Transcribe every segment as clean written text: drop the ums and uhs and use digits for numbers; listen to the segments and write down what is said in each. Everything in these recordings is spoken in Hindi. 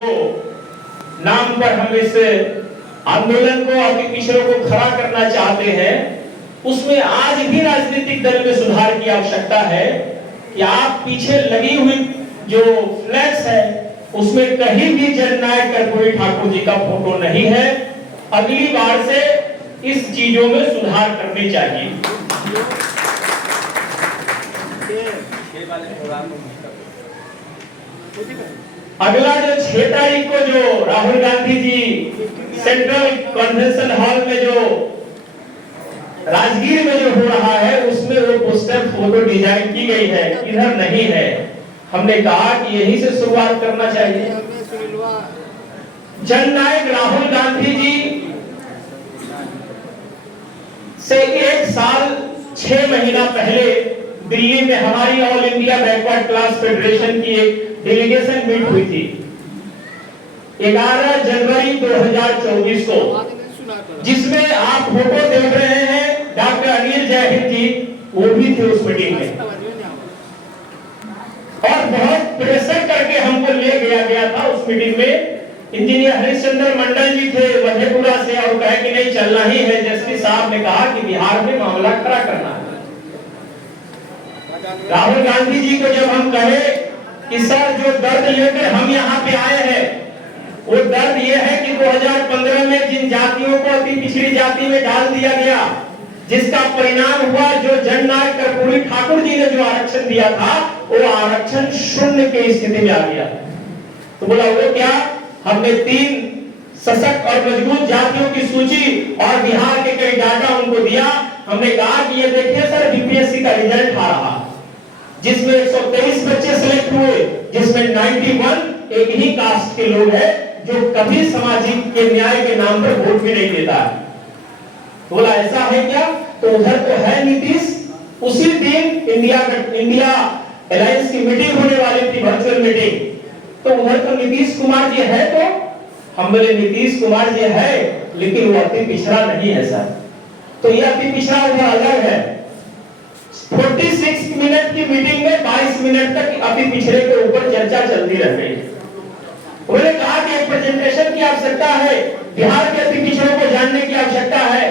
नाम पर हम इस आंदोलन को और पिछड़ों को खड़ा करना चाहते हैं, उसमें आज भी राजनीतिक दल में सुधार की आवश्यकता है कि आप पीछे लगी हुई जो फ्लैक्स है उसमें कहीं भी जननायक कर्पूरी ठाकुर जी का फोटो नहीं है। अगली बार से इस चीजों में सुधार करने चाहिए। अगला जो 6 तारीख को जो Rahul Gandhi ji central convention hall में जो राजगीर में जो हो रहा है उसमें वो पोस्टर फोटो डिजाइन की गई है, इधर नहीं है। हमने कहा कि यहीं से शुरुआत करना चाहिए। जननायक राहुल गांधी जी से 1 साल 6 महीना पहले दिल्ली में हमारी all India backward class federation की एक डेलीगेशन मीट हुई थी 11 जनवरी 2024 को, जिसमें आप फोटो देख रहे हैं डॉक्टर अनिल जयहिंद जी वो भी थे उस मीटिंग में, और बहुत प्रेशर करके हमको ले गया था उस मीटिंग में। इंजीनियर हरिश्चंद्र मंडल जी थे मधेपुरा से और कहे कि नहीं चलना ही है। जस्टिस साहब ने कहा कि बिहार में मामला खड़ा करना है। राहुल गांधी जी को जब हम कहे कि सर जो दर्द लेकर हम यहाँ पे आए हैं वो दर्द ये है कि 2015 में जिन जातियों को अति पिछड़ी जाति में डाल दिया गया, जिसका परिणाम हुआ जो जननायक कर्पूरी ठाकुर जी ने जो आरक्षण दिया था वो आरक्षण शून्य की स्थिति में आ गया। तो बोला वो क्या, हमने 3 सशक्त और मजबूत जातियों की सूची और बिहार के कई डाटा उनको दिया। हमने कहा कि ये देखिए सर बीपीएससी का रिजल्ट आ रहा, जिसमें 123 बच्चे सिलेक्ट हुए, जिसमें 91 एक ही कास्ट के लोग हैं जो कभी सामाजिक के न्याय के नाम पर वोट भी नहीं देता है। बोला ऐसा है क्या, तो उधर तो है नीतीश। उसी दिन इंडिया अलायंस की मीटिंग होने वाली थी, वर्चुअल मीटिंग, तो उधर तो नीतीश कुमार जी है। तो हम बोले नीतीश कुमार जी है लेकिन वो अति पिछड़ा नहीं है सर। तो ये अति पिछड़ा उधर अलग है। 46 मिनट की मीटिंग में 22 मिनट तक अति पिछड़े के ऊपर चर्चा चलती रह गई। उन्होंने कहा कि एक प्रेजेंटेशन की आवश्यकता है, बिहार के अति पिछड़ों को जानने की आवश्यकता है।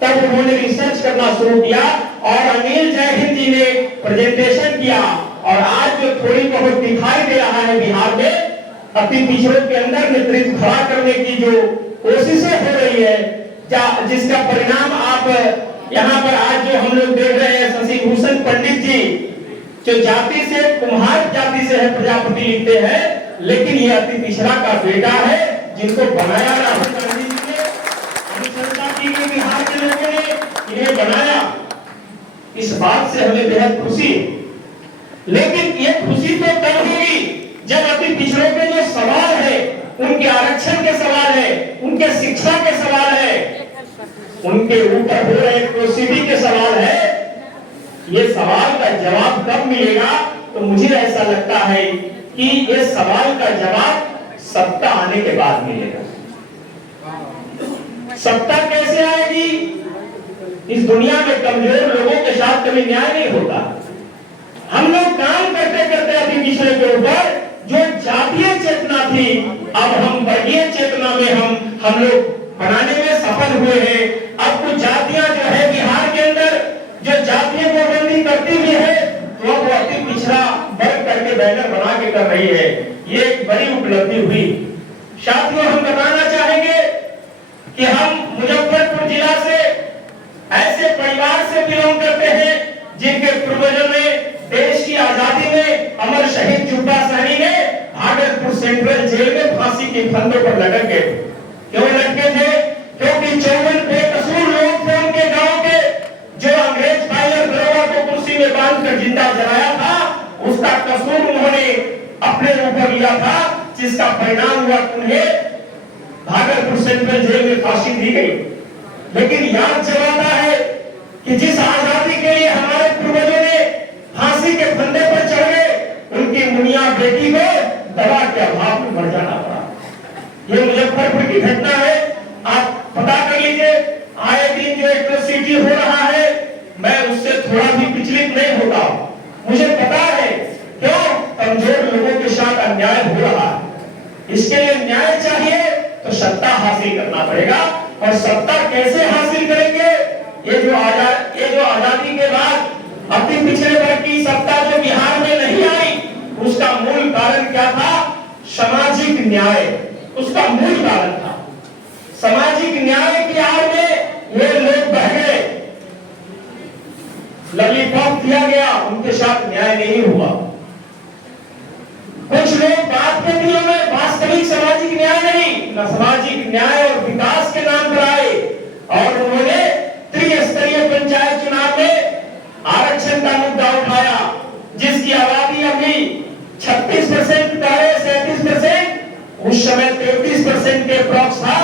तब उन्होंने रिसर्च करना शुरू किया और अनिल जयहिंद जी ने प्रेजेंटेशन किया, और आज जो थोड़ी बहुत दिखाई दे रहा है बिहार में अति पिछड़ों के अंदर नेतृत्व खड़ा करने की जो कोशिशें हो रही है, जिसका परिणाम आप यहाँ पर आज जो हम लोग देख रहे हैं, शशि भूषण पंडित जी जो जाति से कुम्हार जाति से है प्रजापति लिखते हैं, लेकिन ये अति पिछड़ा का बेटा है जिनको बनाया राहुल गांधी जी ने, अनुशंसा की गई बिहार के लोगों ने इन्हें बनाया। इस बात से हमें बेहद खुशी है, लेकिन ये खुशी तो तब होगी जब अति पिछड़ों के जो सवाल है, उनके आरक्षण के सवाल है, उनके शिक्षा के सवाल है, उनके ऊपर हो रहे प्रोसीडी के सवाल है, ये सवाल का जवाब कब मिलेगा। तो मुझे ऐसा लगता है कि ये सवाल का जवाब सत्ता आने के बाद मिलेगा। सत्ता कैसे आएगी, इस दुनिया में कमजोर लोगों के साथ कभी न्याय नहीं होता। हम लोग काम करते करते अति पिछड़े के ऊपर जो जातीय चेतना थी, अब हम वर्गीय चेतना में हम लोग बनाने में सफल हुए हैं। अब कुछ जातियां जो है बिहार के अंदर जो जातीय गोबंदी करती भी है, तो वो अति पिछड़ा वर्ग करके बैनर बना के कर रही है। ये एक बड़ी उपलब्धि हुई। साथियों, हम बताना चाहेंगे कि हम मुजफ्फरपुर जिला से ऐसे परिवार से बिलोंग करते हैं जिनके पूर्वजों ने देश की आजादी में अमर शहीद जुब्बा सहनी ने भागलपुर सेंट्रल जेल में फांसी के फंदों पर लटक गए। क्यों लटके थे? क्योंकि 54 बेकसूर लोग थे उनके गांव के, जो अंग्रेज फाइलर दरोगा को कुर्सी में बांधकर जिंदा जलाया था, उसका कसूर उन्होंने अपने ऊपर लिया था, जिसका परिणाम हुआ उन्हें भागलपुर सेंट्रल जेल में फांसी दी गई। लेकिन याद जलाता है कि जिस आजादी के लिए हमारे पूर्वजों ने फांसी के फंदे पर चढ़ गए, उनकी मुनिया बेटी को दवा के अभाव में मर जाना पड़ा। ये मुजफ्फरपुर की घटना है, आप पता कर लीजिए। आए दिन जो एट्रोसिटी हो रहा है, मैं उससे थोड़ा भी विचलित नहीं होता। मुझे पता है क्यों कमजोर लोगों के साथ अन्याय हो रहा है। इसके इसके लिए न्याय चाहिए तो सत्ता हासिल करना पड़ेगा। और सत्ता कैसे हासिल करेंगे? ये जो आजादी के बाद अति पिछड़े वर्ग की सत्ता जो बिहार में नहीं आई, उसका मूल कारण क्या था? सामाजिक न्याय उसका मूल कारण था। सामाजिक न्याय की आड़ में ये लोग बह गए, लॉलीपॉप दिया गया, उनके साथ न्याय नहीं हुआ। कुछ लोग बात के दिनों में वास्तविक सामाजिक न्याय नहीं, न सामाजिक न्याय और विकास के नाम पर आए और उन्होंने त्रिस्तरीय पंचायत चुनाव में आरक्षण का मुद्दा उठाया, जिसकी आबादी अभी 36% पहले 37%, उस समय 33% के अप्रॉक्स था,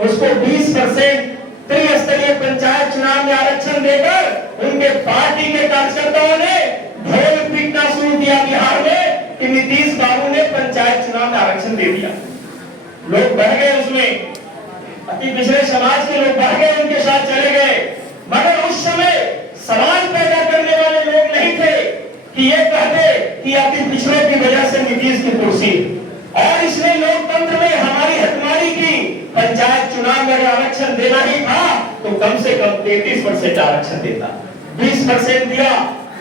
उसको 20% त्रिस्तरीय पंचायत चुनाव में आरक्षण देकर उनके पार्टी के कार्यकर्ताओं ने ढोल पीटना शुरू किया बिहार में कि नीतीश बाबू ने पंचायत चुनाव में आरक्षण दे दिया। लोग बढ़ गए, उसमें अति पिछड़े समाज के लोग बढ़ गए, उनके साथ चले गए। मगर उस समय सवाल पैदा करने वाले लोग नहीं थे कि ये कहते कि अति पिछड़ों की वजह से नीतीश की कुर्सी, और इसने लोकतंत्र में हमारी हकमारी की। पंचायत चुनाव में अगर आरक्षण देना ही था तो कम से कम 33% आरक्षण देता, 20% दिया।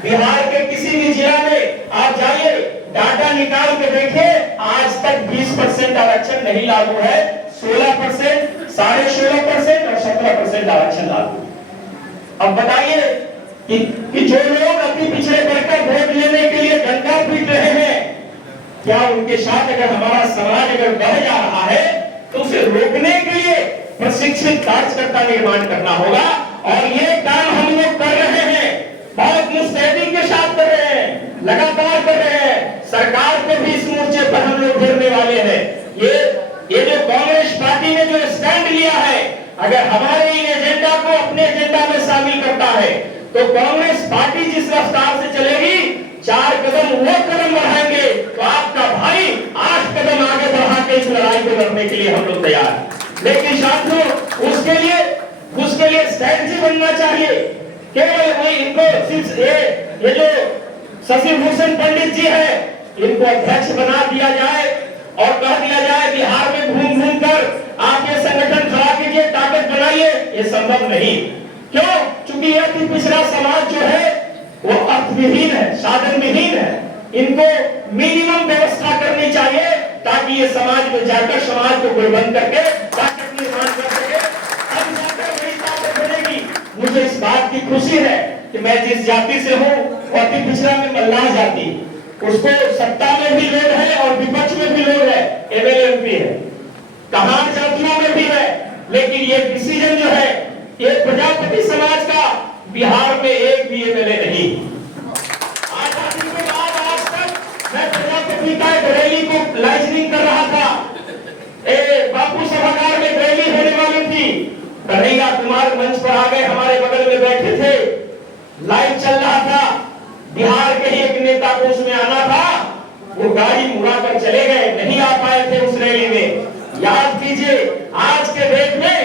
बिहार के किसी भी जिला में आप जाइए, डाटा निकाल के देखिए, आज तक 20% आरक्षण नहीं लागू है। 16%, 16.5% और 17% आरक्षण लागू। अब बताइए कि जो लोग अति पिछड़े वर्ग का वोट लेने के लिए डंडा पीट रहे हैं, क्या उनके साथ अगर हमारा समाज अगर बढ़ जा रहा है तो उसे रोकने के लिए प्रशिक्षित कार्यकर्ता निर्माण करना होगा। और ये काम हम लोग कर रहे हैं, बहुत मुस्तैदी के साथ कर रहे हैं, लगातार कर रहे हैं। सरकार को भी इस मोर्चे पर हम लोग घेरने वाले हैं। ये जो कांग्रेस पार्टी ने जो स्टैंड लिया है, अगर हमारे इन एजेंडा को अपने एजेंडा में शामिल करता है तो कांग्रेस पार्टी जिस रफ्तार से चलेगी, 4 कदम वो कदम बढ़ाएंगे तो आपका भाई 8 कदम आगे बढ़ा के इस लड़ाई को लड़ने के लिए हम लोग तैयार। लेकिन साथियों, उसके लिए स्ट्रैटेजी बनना चाहिए। केवल वही इनको सिर्फ ये जो शशि भूषण पंडित जी है, इनको अध्यक्ष बना दिया जाए और कह दिया जाए बिहार में घूम घूम कर आप ये संगठन खड़ा कीजिए, ताकत बनाइए, ये संभव नहीं। क्यों? चूंकि अति पिछड़ा समाज जो है वो अर्थविहीन है, साधन विहीन है। इनको मिनिमम व्यवस्था करनी चाहिए ताकि ये समाज में जाकर समाज को गुणबंद करके ताकत निर्माण कर सके, अब जाकर बड़ी ताकत बनेगी। मुझे इस बात की खुशी है कि मैं जिस जाति से हूँ, अति पिछड़ा में मल्लाह जाति, उसको सत्ता में भी लोग है और विपक्ष में भी लोग है, एमएलए एमपी है, कहार जातियों में भी है। लेकिन ये डिसीजन जो है ये प्रजापति समाज का, बिहार में एक भी एमएलए नहीं। आजादी के बाद आज तक मैं प्रजापति का एक रैली को लाइजनिंग कर रहा था, बापू सभागार में रैली होने वाली थी, कन्हैया कुमार मंच पर आ गए, हमारे बगल में बैठे थे, लाइव चल रहा था। बिहार के ही एक नेता को उसमें आना था, वो गाड़ी मुड़ा कर चले गए, नहीं आ पाए थे उस रैली में। याद कीजिए, आज के डेट में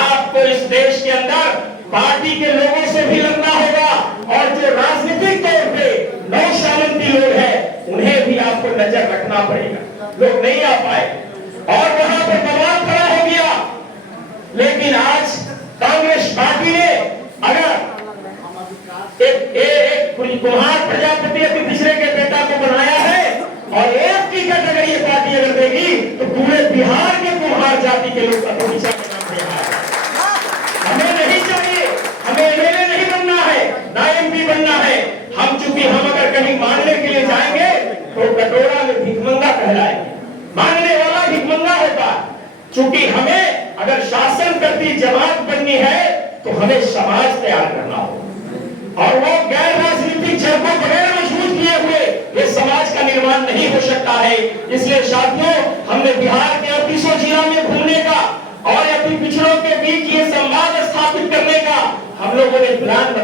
आपको इस देश के अंदर पार्टी के लोगों से भी लड़ना होगा, और जो राजनीतिक तौर पे नौशामंती लोग हैं उन्हें भी आपको नजर रखना पड़ेगा। लोग नहीं आ पाए और वहां पर दबाव खड़ा हो गया। लेकिन आज कांग्रेस पार्टी ने अगर एक कुमार प्रजापति अति पिछड़े के बेटा को बनाया है और एक टिकट अगर ये पार्टी अगर देगी तो पूरे बिहार के कुम्हार जाति के लोग अति पिछड़ा के नाम पे हमें नहीं चाहिए। हमें एमएलए नहीं बनना है, ना एमपी बनना है। हम चूंकि हम अगर कहीं मांगने के लिए जाएंगे तो कटोरा में भिखमंगा कहलाएंगे, मांगने वाला भिखमंगा होगा। चूंकि हमें अगर शासन करती जमात बननी है तो हमें समाज तैयार करना होगा, और वो गैर राजनीतिक झड़पों बगैर मजबूत किए हुए ये समाज का निर्माण नहीं हो सकता है। इसलिए साथियों, हमने बिहार के 38 जिला में घूमने का और अति पिछड़ों के बीच ये संवाद स्थापित करने का हम लोगों ने प्लान बनाया।